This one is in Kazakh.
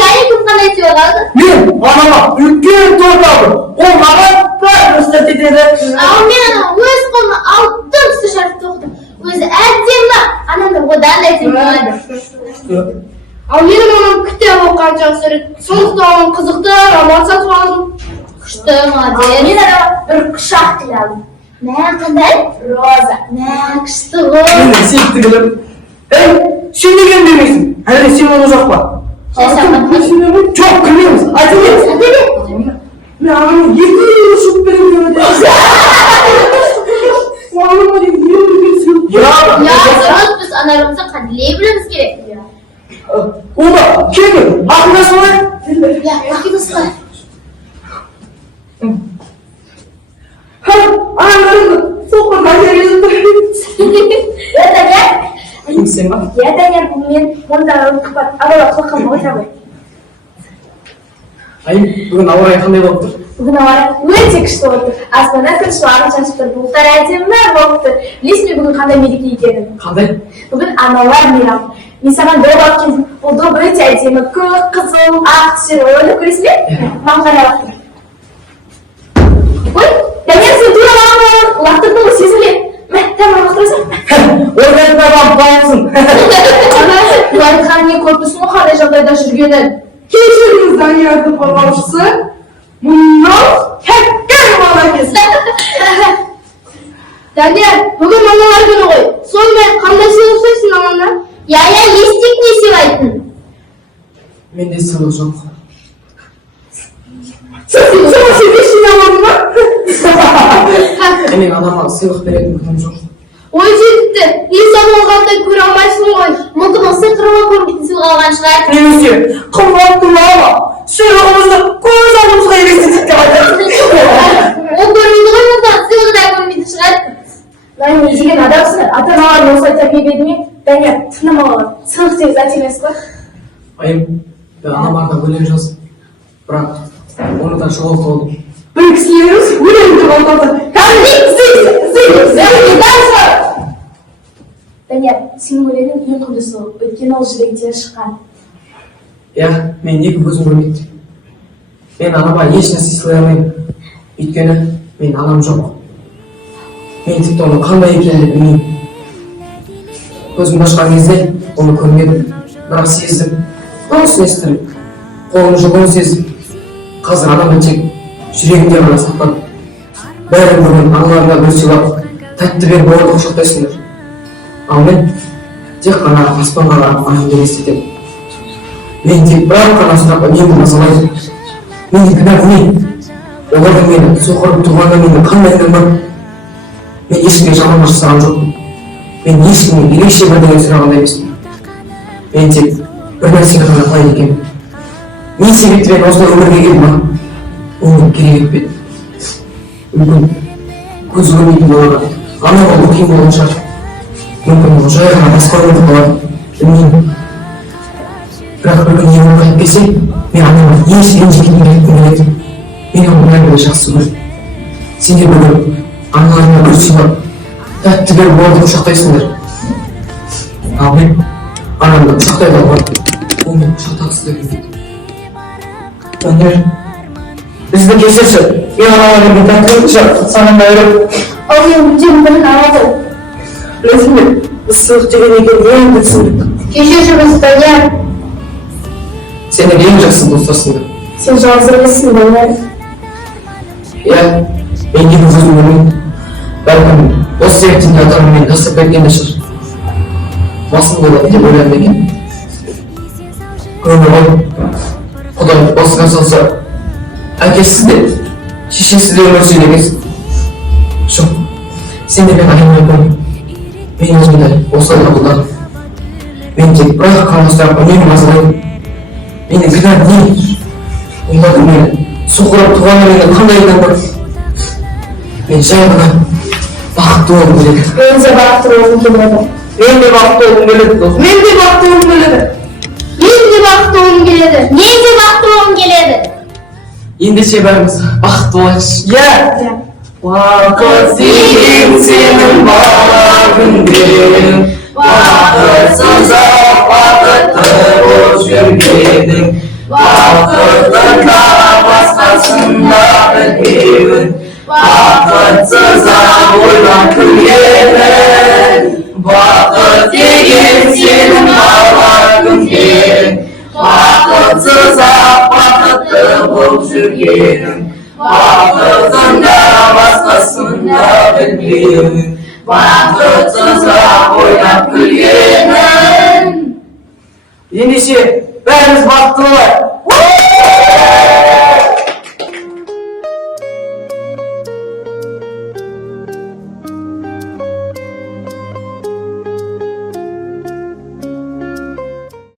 Kayın kız qanday etib oladi? Men anama ulkan to'rt oldim. O mаған baribir dedi. Men o'z qo'limni oltin tushirib to'xdim. O'zi әдемі, anamda odan aytib oladi. Al benim anam kitob o'qigan surət. So'ngdan qiziqdi, roman sotib oldim. Xushdi, model. Men ana bir qushaq qildim. Men qanday? Roza. Men qishdi. Men sektigilim. Sen degan demaysan. Hali sen onu uzoqma. Çok kılıyoruz. Hadi git. Ben anamı 7 yıl ışık veriyorum. Anamı 7 yıl veriyorum. Ya, biz analarımıza qadrlayabiliriz kerak. Oba, kim? Aklına sonra. Ya, bakınız var. Ha, anamı sokağa geliyorsun. Ya da gel. Kimsin bak? Ya da gel men bundan kapat. Arada kalkam oynamay. Ay, bugün avray qanday bo'libdi? Bugün var. Öyle çıkıştı oldu. Aslında kırşılarını çalıştır. Bulutlar әдемі болыпты. Білесің бе бүгін қандай мереке екенін? Qanday? Бүгін аналар мейрамы. Мен саған доп алып келдім. Бұл доп өте әдемі. Көк, қызыл, ақ түседі. Ойлап көресің бе? Маған қарап отыр. Ой, Данияр, сен тура маған лақтырдың ғой, сезіледі. Мә, тамақ лақтырасың. Ойлайтын адам қалыпсың. Ана, Бұлайтқан не көрдісің ғой қандай жағдайда жүргенін. Кешіріңіз Даниярдың қорғаушысы. Мұнан кәккен бала кез. Данияр, бүгін аналар күні ғой. Сонымен қандай сыйлық ұстайсың анаңа? Ya, естик не сыйлайтын? Менде сыйлық жоқ. Сен шешін аламын ба? Мен анама сыйлық беретін күнім жоқ. Ой, жетіпті. Инсан болғанда көре алмайсың ғой. Мүмкін осы қырма көрмейтін сыйлық алған шығар. Немесе, қымбаттың ала. Сыйлығымызды көз алдымызға елестетіп деп айтады. Ол көрмейді ғой мүмкін, сыйлығы да көрмейтін шығар. Lan ne деген адамсың? Ата-аналар осылай тәрбиеледі ме? Данияр, тыңдамағалар. Сыйлық тек зат емес қой. Айым, мен анамарда өлең жазып, бірақ оны да жоғалтып алдым. Bir kişilerimiz өлеңді қалдырды. Кәдімгі Данияр, сенің өлеңің ең құндысы, өйткені ол жүректен шыққан. Я, мен екі көзім көрмейді. Мен анама еш нәрсе сыйлай алмаймын. Өйткені мен анам жоқ. Мен тіпті оның қандай екенін білмеймін. Көзімді ашқан кезде оны көрмедім, бірақ сездім. Дауысын естідім, қолымның жұлғын сездім. Қазір анамды тек жүрегімде ғана сақтадым. Бәрін бүгін аналарына бір сыйлап, тәтті беріп оларды құшақтайсыңдар. Ал мен тек қана аспанға қарап айымды елестетемін. Мен тек бір ғана сұрақ үнемі мазалайды. Менде кінә не? Олардың мені соқырып туғанда мені қандай кінәм? Мен ешкімге жаман жасаған жоқпын. Мен ешкімге ерекше бірдеңе сұраған емеспін. Мен тек бір нәрсеге ғана қалайды екенмін. Не себептен осылай өмірге келдім ба? Оны керек етпеді. Мүмкін көз көрмейтін боларға анама бұл қиын болған шығар. Мүмкін ол жай ғана басқа өмірді қалады. Білмеймін. Бірақ бір күн ең қайтып келсе, мен анама еш ренжігенін білетін келеді. Мен оны бәрібір жақсы көрдім. Сендер бүгін аналарына гүл сыйлап, тәтті беріп оларды құшақтайсыңдар. Ал мен анамды құшақтай да алғанмын. Ол мен құшақтағысы да келмейді. Данияр, бізді кешірші. Мен аналарымды тәтті саған айырып. Ал мен мүлдем білін алады. Білесің бе, біз сыйлық деген екен ең білсіндік. Кешіршіміз, Данияр. Сендер ең жақсы достарсыңдар. Сен жалғыз емессің, Данияр. Иә, мен екі көзім көрмейді. Бәлкім осы себептен де атам мені тастап кеткен де шығар. Басым болады деп ойлаймын екен. Көңіл ғой, Құдай басыңа салса, әкесіз де, шешесіз де өмір сүрегенсің. Жоқ, сен де мен айымай қойдың. Мен өзімді осылай қабылдадым. Мен тек бір-ақ қана сұрақ үнемі мазалаймын. Менің кінәм не? Ойладым мені, соқырап туғанда мені қандай кінәм бар? Мен жай ғана бақытты болғым келеді. Мен де бақытты болғым келеді. Мен де бақытты болғым келеді, дос. Мен де бақытты болғым келеді. Мен де бақытты болғым келеді. Мен де бақытты болғым келеді. Ендеше бәріміз бақытты болайықшы. Иә. Бақыт сен сенің бар күнде, бақытсыз бақытты edim. Vakıtında başkasında bilmeyim. Vakıtsıza boylan külyeler. Vakıt değil senin ağlarım yerim. Vakıtsıza vakıtlı bul sürgenim. Vakıtında başkasında bilmeyim. Vakıtsıza boylan külyeler. Endişe, bärimiz baktılar.